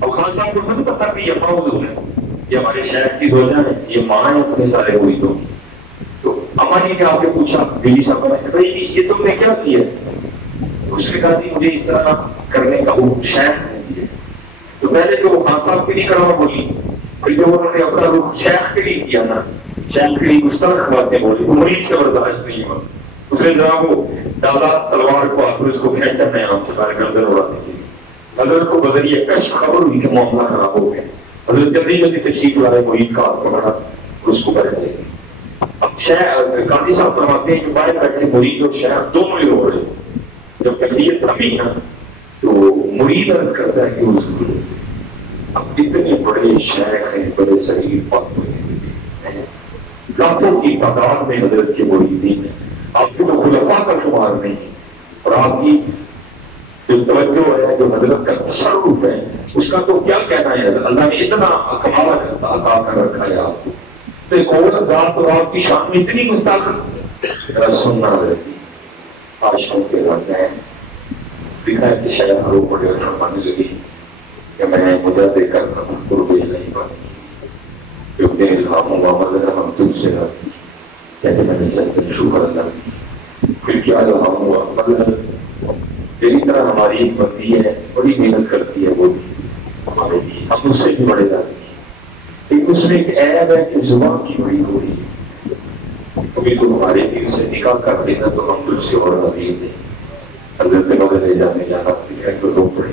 اور خان صاحب کو خود پتا کہ یہ ماں حضور ہے یہ ہمارے شہر کی زوجہ ہے یہ ماں ہے اپنے سارے مریدوں کی تو اما جی نے آپ نے پوچھا بی بی صاحب نے بھائی یہ تم نے کیا کیا اس نے کہا جی مجھے اس طرح کرنے کا وہ شیخ نے دیا تو پہلے تو وہ خان صاحب کے لیے کروا بولی پھر جب انہوں نے اپنا رخ شیخ کے لیے کیا نا شیخ کے لیے مسترخ باتیں بولی وہ مریض سے برداشت نہیں ہوا اس نے ذرا وہ ڈالا تلوار کو آخر اس کو پھینکا میں آپ سے سارے گردن اڑانے کے لیے حضرت کو بدلیے کشف خبر ہوئی کہ معاملہ خراب ہو گیا حضرت جلدی جلدی تشریف لائے مرید کا ہاتھ پکڑا اس کو بیٹھ دے اب شیخ گاندھی صاحب فرماتے ہیں کہ باہر بیٹھے مرید اور شیخ دونوں ہی رو رہے جب کیفیت تھمی نا تو مرید عرض کرتا ہے کہ حضور اب اتنے بڑے شیخ ہیں بڑے شریف پاک ہیں لاکھوں کی تعداد میں حضرت کے مریدین ہیں آپ کو تو خلفاء کا شمار نہیں اور آپ کی جو توجہ ہے جو حضرت کا تصرف ہے اس کا تو کیا کہنا ہے اللہ نے اتنا کمالا کرتا عطا کر رکھا ہے آپ کو تو ایک اور ذات اور آپ کی شان میں اتنی گستاخی سننا رہتی عاشقوں کے رہتے ہیں لکھا ہے کہ شاید ہر بڑے اور فرمانے لگی کہ میں مجھے دیکھ کر قرب نہیں پاتی کیونکہ الہام و عمل ہم تم سے رہتی کہتے میں نے سب شکر اللہ کی پھر کیا الہام و عمل تیری طرح ہماری ایک بندی ہے بڑی محنت کرتی ہے وہ بھی ہمارے لیے ہم اس سے بھی بڑے جاتے ہیں لیکن اس میں ایک عیب ہے کہ زبان کی بڑی ہو رہی ہے کبھی تو ہمارے دل سے نکاح کر دینا تو ہم تجھ سے اور نبی دیں حضرت مگر لے جانے جانا ہے تو دو پڑے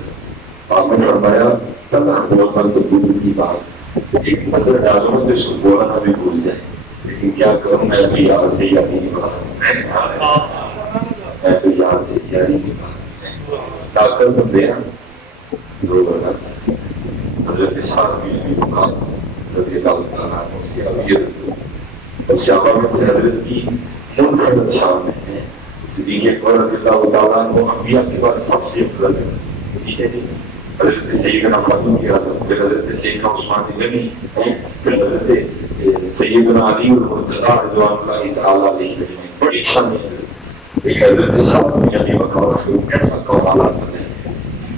آپ نے فرمایا تب بہت بند تو دور کی بات ایک نظر ڈالوں تو اس کو بولانا بھی بھول جائے لیکن کیا کروں میں تو یار سے یاد ہی نہیں پڑا، میں تو یار سے یاد ہی نہیں پڑا ڈاکٹر بندے ہیں دو بڑا حضرت سعد بن معاذ رضی اللہ تعالیٰ عنہ سے ابیت اور صحابہ میں حضرت کی منفرد شان ہے، صدیق اکبر رضی اللہ تعالیٰ عنہ انبیاء کے بعد سب سے افضل ہے، ٹھیک ہے جی، حضرت سیدنا فاطمہ کی حضرت، پھر حضرت سیدنا عثمان غنی، پھر حضرت سیدنا علی المرتضی رضوان اللہ تعالیٰ علیہ بڑی شان ہے، لیکن حضرت سعد بن ابی وقاص ایسا کمالات ہے،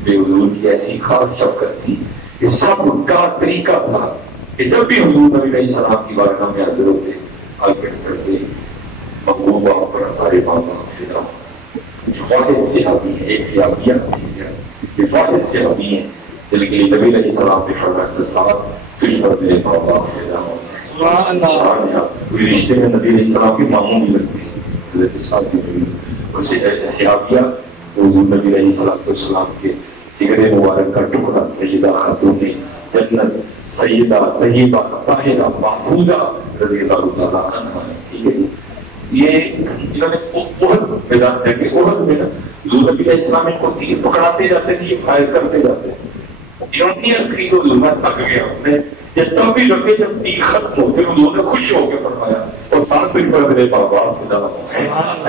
بے حضور کی ایسی خاص شفقت تھی کہ سب کا طریقہ تھا کہ جب بھی حضور نبی علیہ السلام کی بارگاہ میں حاضر ہوتے آگے کرتے محبوب آپ پر ہمارے بابا فدا جو واحد صحابی ہے، ایک صحابیہ یہ واحد صحابی ہیں جن کے لیے نبی علیہ السلام نے فرمایا ساتھ تجھ پر میرے بابا فدا ہوتے کوئی رشتے میں نبی علیہ السلام کے ماموں بھی لگتے ہیں، حضرت سعد بن ابی صحابیہ حضور نبی علیہ السلام کے جگر مبارک کا ٹکڑا سیدہ خاتون جنت سیدہ طیبہ طاہرہ محفوظہ رضی اللہ تعالیٰ عنہا، ٹھیک ہے، یہ انہوں نے احد میدان ہے کہ احد میں حضور نبی علیہ السلام کو تیر پکڑاتے جاتے تھے، یہ فائر کرتے جاتے انہوں نے عقید و ظلمت تک گیا نے جب تک بھی لگے جب تیر ختم ہوتے حضور نے خوش ہو کے فرمایا اور ساتھ پھر پر میرے بابا فدا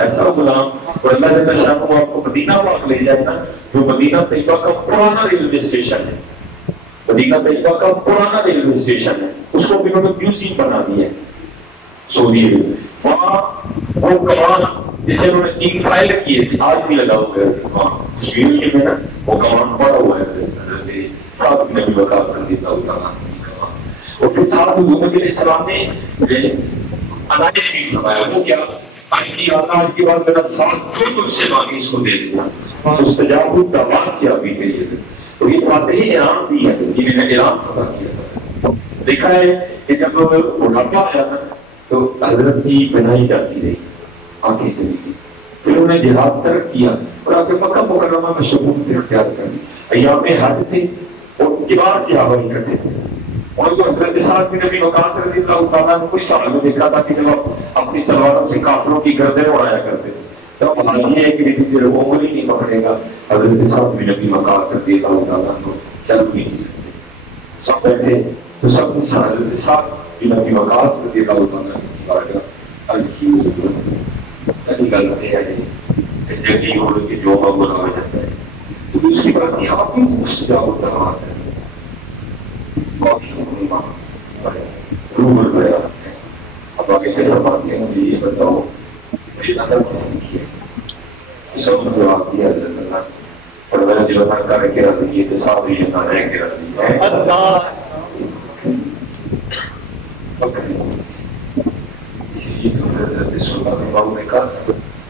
ایسا غلام اور اللہ جل شانہ وہ آپ کو مدینہ پاک لے جائے نا، جو مدینہ طیبہ کا پرانا ریلوے اسٹیشن ہے، مدینہ طیبہ کا پرانا ریلوے اسٹیشن ہے، اس کو انہوں نے میوزیم بنا دیا ہے سعودی عرب، وہاں وہ کمان جسے انہوں نے تین فائل کیے تھے آج بھی لگا ہوا ہے وہاں کشمیر میں نا، وہ کمان پڑا ہوا ہے سعد بن ابی وقاص رضی اللہ تعالیٰ عنہ کی کمان، اور پھر ساتھ حضور نبی علیہ السلام نے اناج بھی فرمایا، وہ کیا آج کے بعد میرا ساتھ جو تجھ سے مانگی اس کو دے دیا، مستجاب الدعوات سے ابھی کے لیے، تو یہ فاتحی اعلان دی ہے جنہیں نے اعلان فتح کیا تھا، دیکھا ہے کہ جب بڑھاپا آیا نا تو حضرت کی بنائی جاتی رہی، آنکھیں چلی گئی، پھر انہوں نے جہاد ترک کیا اور آگے مکہ مکرمہ میں سکون سے اختیار کر لی، ایام حج تھے اور کبار صحابہ اکٹھے تھے، اور جو حضرت سعد بن ابی وقاص رضی اللہ تعالیٰ عنہ کوئی سال میں دیکھا تھا کہ جب آپ اپنی تلواروں سے کافروں کی گردنیں اڑایا کرتے تھے، تو اب یہ ہے کہ پھر وہ عمر ہی نہیں پکڑے گا، حضرت سعد بن ابی وقاص رضی اللہ تعالیٰ عنہ چل بھی نہیں سکتے، سب بیٹھے تو سب نے حضرت سعد بن ابی وقاص رضی اللہ تعالیٰ عنہ کی بارگاہ عرض کی ہوئی گل ہے کہ جنگی ہو کے جو بولا ہو جاتا ہے، تو دوسری بات یہ آپ کی مستجاب الدعوات ہے، اب آگے سے فرماتے ہیں مجھے یہ بتاؤ مجھے نظر کس نے کیا، سب نے جواب دیا حضرت اللہ اور میں جو نظر کر کے رکھ دیے تو ساتھ ہی نہ رہ کے رکھ دیے اسی لیے تو حضرت سلطان بابو نے کہا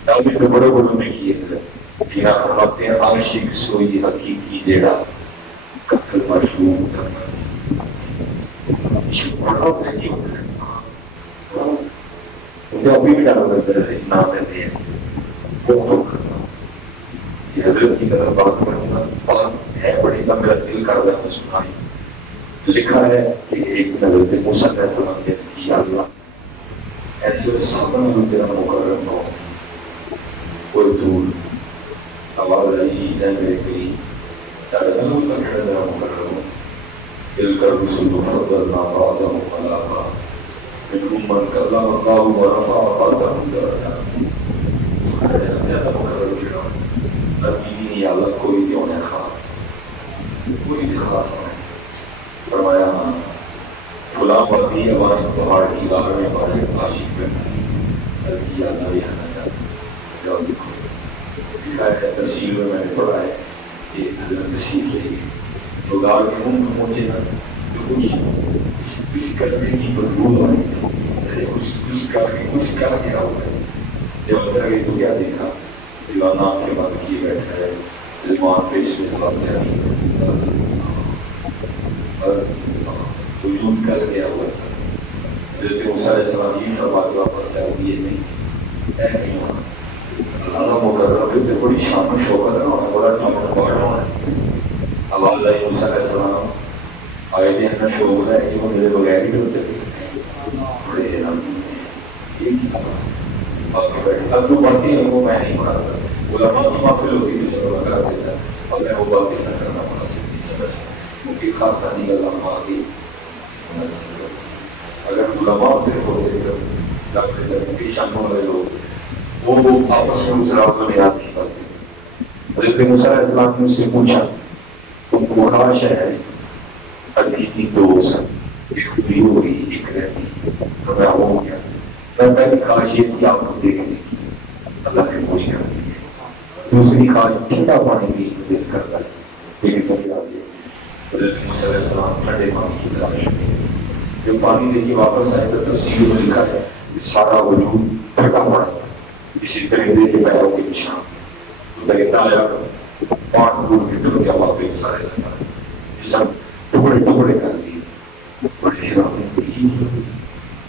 تعلیم تو بڑے بڑوں نے کیے لیکن آپ فرماتے ہیں عاشق سوئی حقیقی جیڑا قتل مشہور کرنا مجھے ابھی بھی ڈالا کرتا ہے نام دیتے ہیں یہ حضرت کی طرف بات کروں گا ہے بڑی کا میرا دل کر رہا ہے سنائی، لکھا ہے کہ ایک حضرت موسیٰ علیہ السلام نے یا اللہ ایسے سامنے میں تیرا مقرر ہو کوئی دور آواز آئی ہے میرے کئی چاہے دلوں کا کھڑا میرا مقرر ہو دل کر رسول فضل ناباد ملاقا منہم من کلم اللہ ورفع قدرہ درجہ مقرر کیا نبی یا اللہ کوئی کیوں ہے خاص کوئی بھی خاص نہیں، فرمایا فلاں وقتی ہماری پہاڑ کی غار میں پڑے عاشق میں یا اللہ یہ آنا جاؤ دیکھو لکھا ہے تفسیر میں نے پڑھا ہے کہ حضرت تشریف لے گئے تو غار کے منہ میں پہنچے نا تو کچھ کرنے کی بدبو آئی، کچھ کر کے آؤ جب اندر گئی تو کیا دیکھا دیوانہ آپ کے بعد کیے بیٹھا ہے زمان پیش میں بات اور وجود کر گیا ہوا تھا حضرت موسیٰ علیہ السلام کی فرماتے واپس جاؤ یہ نہیں اے نہیں ہونا اللہ مقرر پھر بڑی شان و شوکت ہے اور بڑا چاہتا پڑھنا ہے اب اللہ موسیٰ علیہ السلام آئے تھے اتنا شوق ہے کہ وہ میرے بغیر ہی ہو سکے بڑے اب جو بڑھتی ہیں وہ میں نہیں پڑھاتا. علماء کی محفل ہوتی تھی چلو لگا دیتا اور میں وہ باتیں نہ کرنا مناسب نہیں سمجھتا کیونکہ خاصا نہیں علماء کی اگر علماء سے ہوتے جب پیشان والے لوگ وہ آپس میں اس رات میں یاد نہیں کرتے. حضرت موسیٰ علیہ السلام نے اس سے پوچھا تم کو خواہش ہے حقیقی دوست ایک بھی ہوئی ایک رہتی تو میں ہو گیا. میں پہلی خواہش یہ تھی آپ کو دیکھنے کی اللہ نے خوش کر دی. دوسری خواہش ٹھنڈا پانی کی دیکھ کرتا ہے لیکن سب یاد ہے حضرت موسیٰ علیہ السلام ٹھنڈے پانی کی تلاش میں جو پانی لے کے واپس آئے تو تفسیر میں لکھا ہے سارا وجود ٹھنڈا پڑا کسی درندے کے پیروں کے نشان لیکن آیا 5 دور کی ٹکڑے واپس سارے جسم ٹکڑے ٹکڑے کر دیے بڑے حیران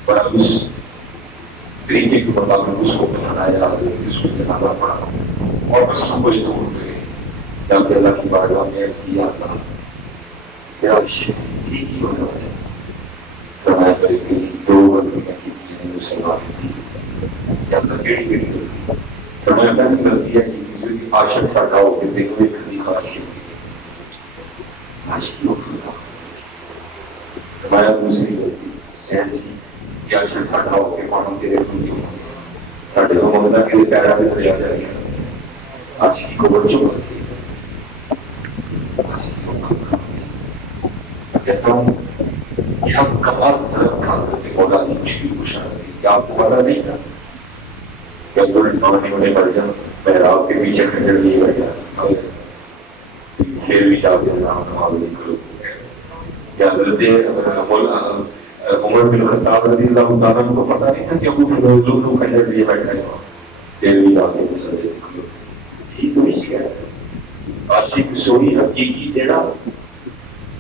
پر اس طریقے کے مطابق اس کو بنایا اس کو بنانا پڑا اور بس ہم کوئی دور گئے جب کہ اللہ کی بارگاہ میں کیا تھا کیا شکل ہی ہونا ہے فرمایا کرے کہ 2 غلطیاں کی جنہیں نے اسے معافی دی یا اللہ کیڑی کیڑی غلطی فرمایا پہلی غلطی ہے کہ عاشق ساٹھا ہو کے دیکھو ایک کھلی خواہش عاشقی ہو کھلا فرمایا دوسری غلطی سہن کی عاشق ساٹھا ہو کے پانوں کے دیکھوں کی ساٹھے کو مغزہ کے پیرا پہ دریا جائے گا عاشقی کو بچوں کرتی کہتا ہوں کہ ہم کمال طرف کھا کرتے مولا کی مشکل کو شاید کیا آپ کو پتا نہیں تھا کیا دل پانی ہونے پڑ جائے محراب کے پیچھے کھڑے نہیں بیٹھا کھیل بھی جاتے ہیں نام کمال نہیں کرو کیا حضرت عمر بن خطاب رضی اللہ تعالیٰ کو پتا نہیں تھا کہ ابو لوگ کھڑے لیے بیٹھے ہیں کھیل بھی جاتے ہیں سجے کرو یہی تو اس کیا ہے عاشق سوئی حقیقی تیرا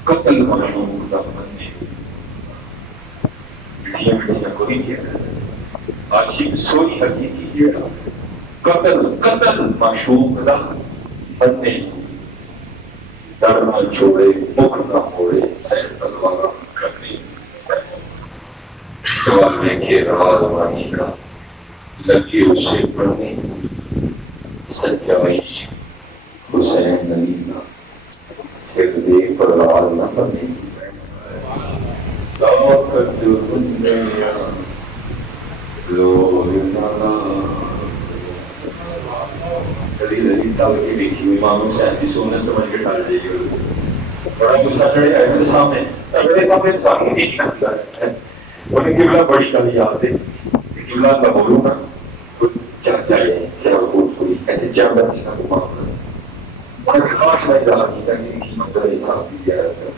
قتل معشوق کا بننے مٹیاں مٹیاں کو نہیں کیا کرتا عاشق سوئی حقیقی تیرا قتل معشوق کا بننے در نہ چھوڑے مکھ نہ موڑے سیر تلوار کرنے سوال میں کہ راز مانی کا لگے اسے پڑھنے سچا عشق حسین علی کا پھر دے پر راز نہ پڑھنے طاقت دنیا لوگ نہ کبھی لذیذ طاقت کی دیکھی ہوئی امام حسین کی سونے سمجھ کے ڈال دے گی بڑا غصہ چڑھے گا میرے سامنے اگلے کام میں سامنے نہیں کرتا ہے انہیں قبلہ بڑی کبھی یاد ہے قبلہ کا بولوں نا کچھ چل جائے کیا بہت کوئی ایسے جب بچے کا معاف کر اور خاص میں جا کی کہ کی مقدر حساب دی جائے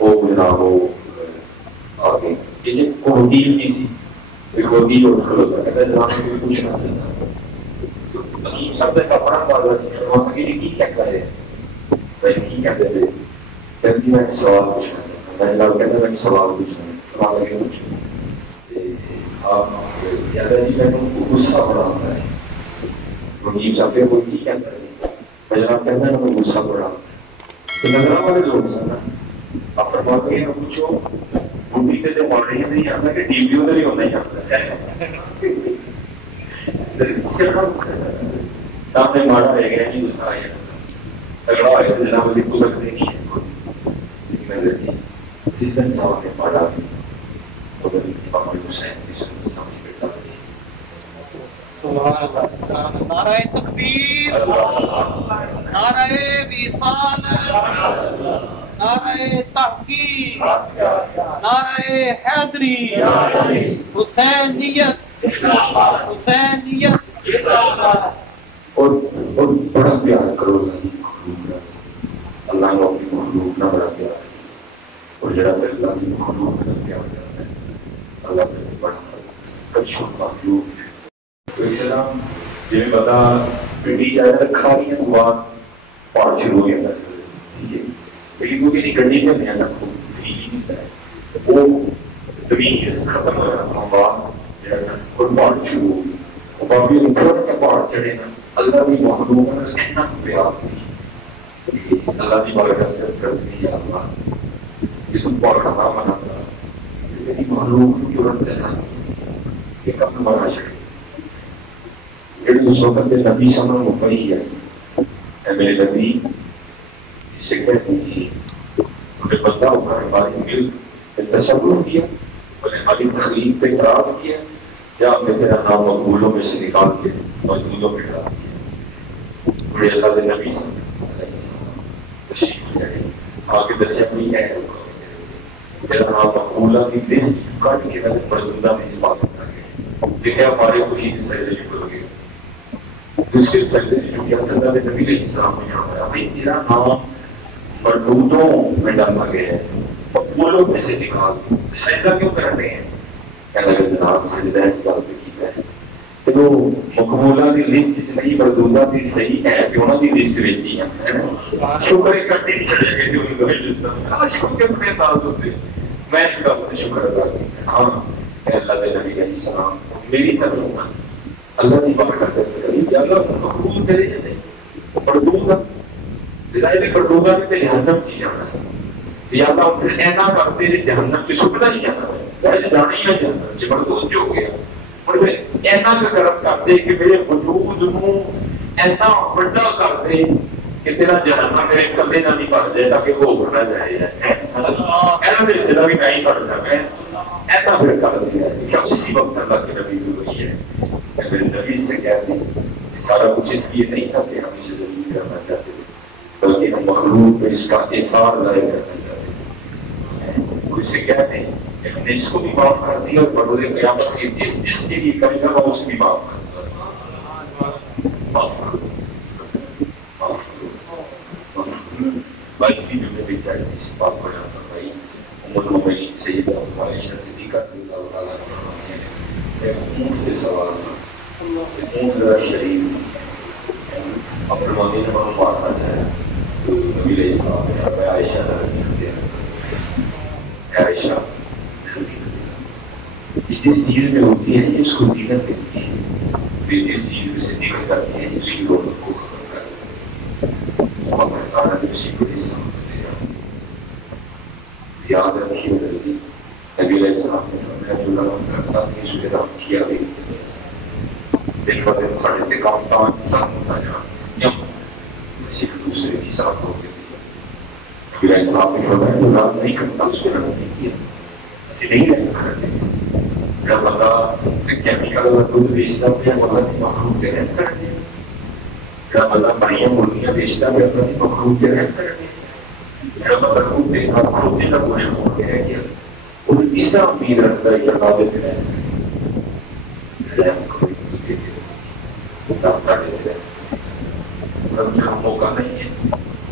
وہ جناب ہو آگے یہ کوئی ڈیل کی تھی کوئی ڈیل اور کھلو تھا کہتا ہے جناب میں پوچھنا چاہتا عجیب شبد کا فرق پڑا وہاں کی کی کیا کرے میں کی کہتے تھے کہتی میں سوال پوچھنا چاہتا میں لوگ کہتے ہیں سوال پوچھنا سوال لگے پوچھنا آپ کہتا جی میں غصہ پڑا ہوتا ہے عجیب شبد کوئی کی کہتا ہے میں جناب کہتا ہے میں غصہ پڑا تو نظرہ والے لوگ سنا آپ فرماتے ہیں پوچھو بڑھی کے جو ماڈل ہی نہیں آتا کہ ٹی وی ادھر ہی ہونا ہی آتا ہے سامنے ماڑا رہ گیا نہیں دوسرا آیا تگڑا آیا تو جناب علی کو سکتے نہیں ہے میں لگی جس دن سامنے ماڑا تو بڑی امام حسین کی سنت سامنے بیٹھا سبحان اللہ نعرہ تکبیر نعرہ رسالت نعرہ تحقیق نعرہ حیدری حسینیت حسینیت اور بڑا پیار کرو اللہ کو اپنی مخلوق نہ بڑا پیار اور جڑا اللہ کی مخلوق نہ پیار کرتا ہے اللہ سے بڑا کچھ مخلوق تو اسلام جنہیں بتا پٹی جائے تک کھاری ہے تو بات پاڑ شروع ہو گیا ٹھیک ہے لیکن کیونکہ نہیں گڈی میں نہیں آنا نہیں ہے وہ تمیز ختم ہو رہا تھا بات اور پاڑ شروع ہو گئی اور باقی اوپر کا پاڑ چڑھے نا اللہ کی مخلوق نے کتنا پیار دی اللہ کی برکت سے کرتی ہے اللہ اس کو پاڑ کا بناتا میری مخلوق کی ضرورت ایسا کہ کب بنا چڑھے جڑی اس وقت کے نبی سمجھ میں پڑی ہے اے میرے نبی اسے کہتے ہیں انہیں بندہ ہمارے بارے مل تصور کیا انہیں ہماری تخلیق پہ اعتراف کیا یا ہم نے تیرا نام مقبولوں میں سے نکال کے مجبولوں میں ڈال دیا بڑے اللہ کے نبی سمجھ تشریف لے آگے درجہ نہیں ہے تیرا نام مقبولہ کی دیس کاٹ کے نظر مردودہ میں بات کرنا ہے دیکھیں ہمارے خوشی کی سجدے جو کرو گے دوسرے سجدے جو کہ اللہ کے نبی علیہ السلام نے یہاں پر بھائی تیرا نام مردودوں میں ڈالا گیا ہے مقبولوں میں سے نکال سجدہ کیوں کرتے ہیں اللہ کے جناب سجدہ اس بات پہ کی ہے کہ وہ مقبولہ کی لسٹ سے نہیں مردودہ کی صحیح ہے کہ انہوں کی لسٹ رہتی ہے شکر کرتے نہیں چلے گئے جو انہوں نے شکر اپنے ساتھ ہوتے میں اس کا شکر ادا کرتا ہاں اللہ کے نبی علیہ السلام میری طرف اللہ کی بات کرتے ہیں اللہ مقبول کرے یا نہیں مردودہ لذائے مردودہ میں جہنم کی جانا ہے یا اللہ پھر ایسا کرتے ہیں جہنم کی شکر نہیں جانا ہے جانا ہی نہ جانا ہے مردود جو ہو گیا اور پھر ایسا کرم کرتے کہ میرے وجود ہوں ایسا بڑا کرتے کہ تیرا جہنم میرے کلے نہ نہیں پڑ جائے تاکہ وہ بڑھنا جائے ایسا میرے سے بھی نہیں پڑ جائے ایسا پھر کر دیا کیا اسی وقت اللہ کے نبی بھی وہی ہے میرے نبی سے کہتے ہیں سارا کچھ اس لیے نہیں تھا کہ ہم اسے ضرور کرنا چاہتے تھے بلکہ ہم مخلوق میں اس کا اثار لائے کرنا چاہتے ہیں وہ اسے کہتے ہیں کہ ہم نے اس کو بھی معاف کر دیا اور بروز قیامت کے جس کے لیے کرے گا وہ اسے بھی معاف کر دیا معاف کر باقی جو میں بھی چاہتے ہیں اس بات کو جانتا بھائی عمر المؤمنین سیدہ عائشہ صدیقہ رضی اللہ تعالیٰ عنہ نے اونٹ سے سوار تھا اونٹ ذرا شریف اپنے مدینے میں مارنا چاہے تو نبی علیہ السلام نے ہمیں عائشہ رضی عائشہ جس چیز میں ہوتی ہے اس کو زینت دیتی ہے جس چیز میں سے نکل کرتی ہے اس کی روح کو ختم کر ہمیں سارا اسی کو حصہ یاد رکھیے جلدی نبی علیہ السلام نے فرمایا جو لوگ کرتا ہے اس کے رام کیا بھی دل پر دل ساڑھے سے کام تاں ساتھ ہوتا جا یا صرف دوسرے کی ساتھ ہو گئی نبی علیہ السلام نے فرمایا جو رام نہیں کرتا اس کو رام نہیں کیا اسے نہیں رہنا کرتے جب اللہ کیمیکل دودھ بیچتا ہے اللہ کی مخلوق کے رہن کر دیا جب اللہ بڑھیا مرغیاں بیچتا ہے اللہ کی مخلوق کے رہن کر دیا جب اللہ کو دیکھا کھوتے کا کوئی ہو کے رہ گیا اور اس طرح امید رکھتا ہے کہ اللہ دیتے رہے کوئی دیتے رہے رب جہاں موقع نہیں ہے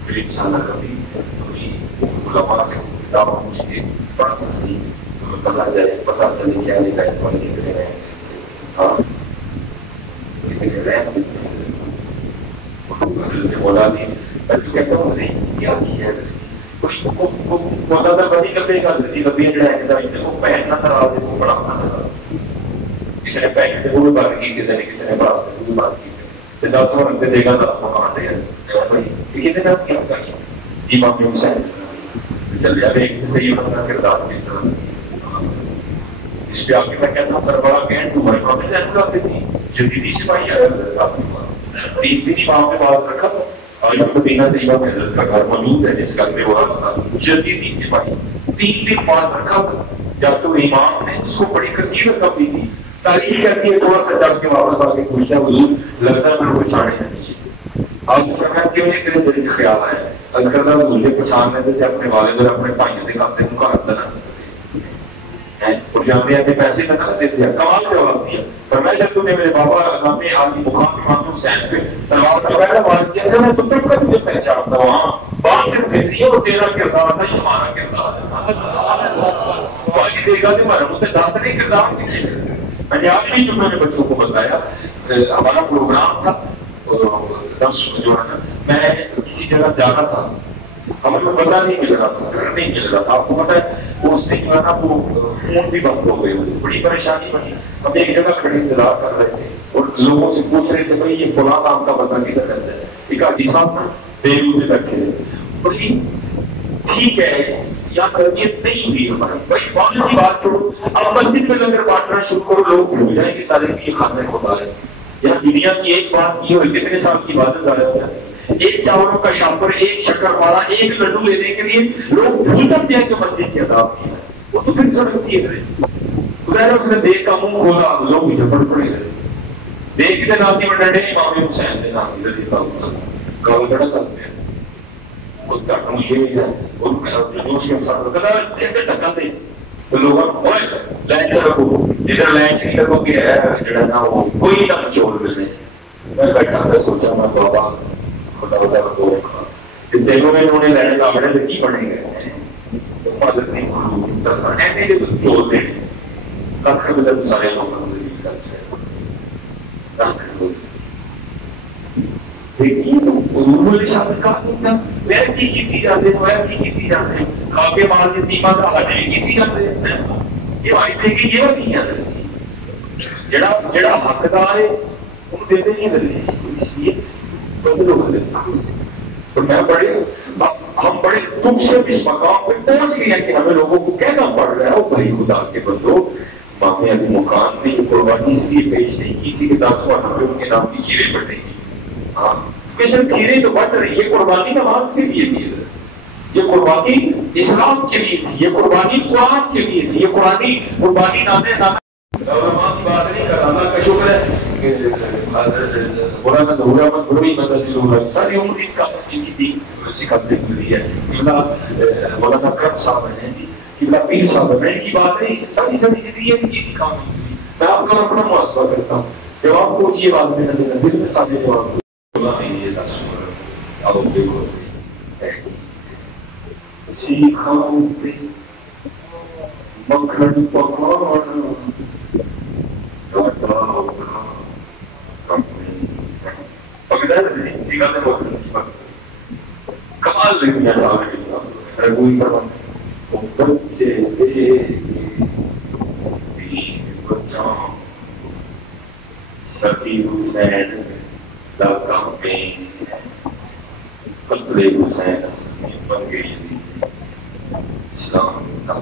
پھر انسانہ کبھی کوئی علماء سے کتاب پوچھ کے پڑھنا صحیح پتا جائے پتا چلے کیا لکھا ہے کون کتنے رہے ہاں کتنے رہے مولا نے کہتا ہوں نہیں کیا ہے مولا تھا بڑی کبھی کا لبی جو کو پہننا تھا راز کو پڑھانا تھا کسی نے پہن کے وہ بھی بات کی کسی نے بات کی وہ بھی بات کی دس سو رکھتے دے گا دس مکان دے گا کتنے کا کیا کہیں امام حسین چل جائے ایک صحیح ہونا کردار کی طرح اس پہ آپ کے میں کہتا ہوں کربلا کہن تو ہمارے پاس جیسے آتے تھی جدیدی سپاہی آیا تین دن امام نے بات رکھا اور یہ مدینہ طیبہ میں حضرت کا گھر موجود ہے جس کا میں وہ تھا جدیدی سپاہی تین دن بات رکھا جب تو امام نے اس کو بڑی کثیر رقم دی تھی تاریخ کہتی ہے تھوڑا سا جب کے واپس آ کے پوچھا حضور لگتا ہے میرے کو چھاڑے نہیں آپ کو فرمایا کیوں نہیں تیرے دل کا خیال آیا اگر کرتا مجھے پہچاننے سے اپنے والد اور اپنے بھائیوں سے کہتے ہیں کا رکھنا اور جہاں پہ اپنے پیسے نہ کرتے تھے کمال جواب دیا فرمایا جب تم نے میرے بابا نام عالی مقام امام حسین پہ تلوار لگایا بات کیا تھا میں تم پر مجھے پہچانتا ہوں وہاں بات صرف اتنی ہے وہ تیرا کردار تھا یہ ہمارا کردار ہے باقی دیکھا کہ ہمارا مجھ سے دس نہیں کردار کسی میں نے آج بھی جو میں نے بچوں کو بتایا ہمارا پروگرام تھا دس جو ہے نا میں کسی جگہ جانا تھا ہمیں کو پتہ نہیں مل رہا تھا گھر نہیں مل رہا تھا آپ کو پتہ ہے اس نے جو ہے نا وہ فون بھی بند ہو گئے بڑی پریشانی بنی ہم ایک جگہ کھڑے انتظار کر رہے تھے اور لوگوں سے پوچھ رہے تھے بھائی یہ فلاں کام کا پتہ کدھر رہتا ہے ایک حاجی صاحب نا بیرون میں بیٹھے تھے بڑی ٹھیک ہے یا تربیت نہیں ہوئی ہماری بھائی بات کی بات چھوڑو اب مسجد میں لنگر بانٹنا شروع کرو لوگ بھول جائیں کہ سارے کی خاطر ہوتا ہے یا دنیا کی ایک بات کی ہوئی کتنے سال کی عبادت ضائع ہو جاتی ہے. ایک چاولوں کا شاپر، ایک شکر والا، ایک لڈو لینے کے لیے لوگ بھول کرتے ہیں کہ مسجد کی عذاب کی ہے. وہ تو پھر سمجھتی ہے اس نے دیکھ کا منہ کھولا، لوگ بھی جھپڑ پڑے گئے. دیکھ کے نامی منڈے امام حسین نے نامی رضی اللہ عنہ گال بڑا کرتے ہیں. اس کا کم یہ ہے ان کا جلوس کے ساتھ کہا کیسے ٹکا دے تو لوگوں کو لائن رکھو، جدھر لائن نہیں رکھو کہ جڑا نا وہ کوئی نہ چور ملے. میں بیٹھا تھا سوچا میں بابا خدا خدا کو دینوں میں انہوں نے لائن کامڑے سے کی بنے گئے مدد نہیں کھلو ایسے چور دے لکھ بدل سارے لوگوں کو دیکھیے تو حضور علیہ شاید کہا کہ ویر کی جاتے ہیں، ویر کی جاتے ہیں، کھاکے مار کے تیمہ کا حج بھی کی جاتے ہیں. یہ آئی تھے کہ یہ نہیں ہے جڑا حقدار ہے ان دیتے نہیں دلی اس لیے بدلو تو میں ہم بڑے دکھ سے اس مقام پہ پہنچ گئے ہیں کہ ہمیں لوگوں کو کہنا پڑ رہا ہے بھائی خدا کے بندو مامی ابھی مکان میں یہ قربانی اس لیے پیش نہیں کی تھی کہ 10 وقت ہمیں ان کے نام کی کھیرے بٹیں گی. ہاں صرف کھیرے تو بٹ رہی، یہ قربانی نماز کے لیے تھی، یہ قربانی اسلام کے لیے تھی، یہ قربانی قرآن کے لیے تھی، یہ قربانی نانے علماء کی بات نہیں کر رہا. اللہ کا شکر ہے کہ مولانا ظہور احمد بروی مدد اللہ ساری عمر ان کا کی تھی سکھاتے ملی ہے. مولانا اکرم صاحب ہیں قبلہ پیر صاحب ہیں، ان کی بات نہیں ساری زندگی ان کی کام ہوئی. میں آپ کا اپنا محاسبہ کرتا ہوں، جواب کو یہ بات میں دل میں سارے جواب اللہ نے یہ تصور اب دیکھو سیکھاؤں پہ مکھن پکانا کمال لگی ہے رگوئی کروانے بچے بچوں ستی حسین لاکہ میں قتل حسین بن گئی اسلام کا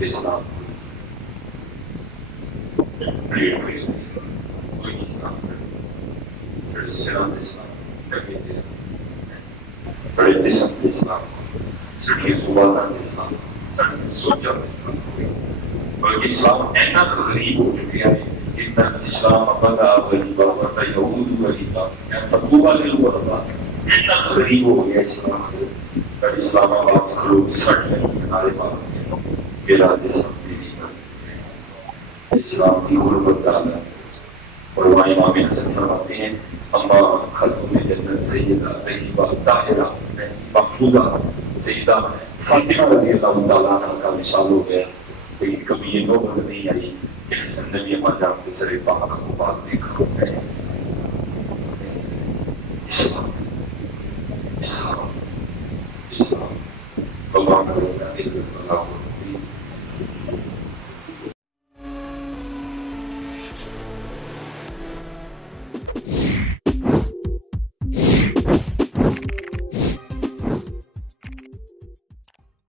اسلام اسلام ایسا غریب ہو چکا ہے اتنا اسلام بدا غریبا وسا یہود غریبا تبوبا للغربا اتنا غریب ہو گیا اسلام. اسلام آباد کھلو سٹ میں کنارے پاک بلاد سمجھے اسلام کی غربت ڈالا. اور وہاں امام حسن فرماتے ہیں اما خاتون جنت سیدہ طیبہ طاہرہ محمودہ سیدہ فاطمہ رضی اللہ تعالیٰ عنہ کا مثال ہو گیا. لیکن کبھی یہ نوبت نہیں آئی کہ حسن نبی اما جان کے سر پاک کو بات دیکھ کر گئے. اسلام اسلام اسلام اللہ کرے گا.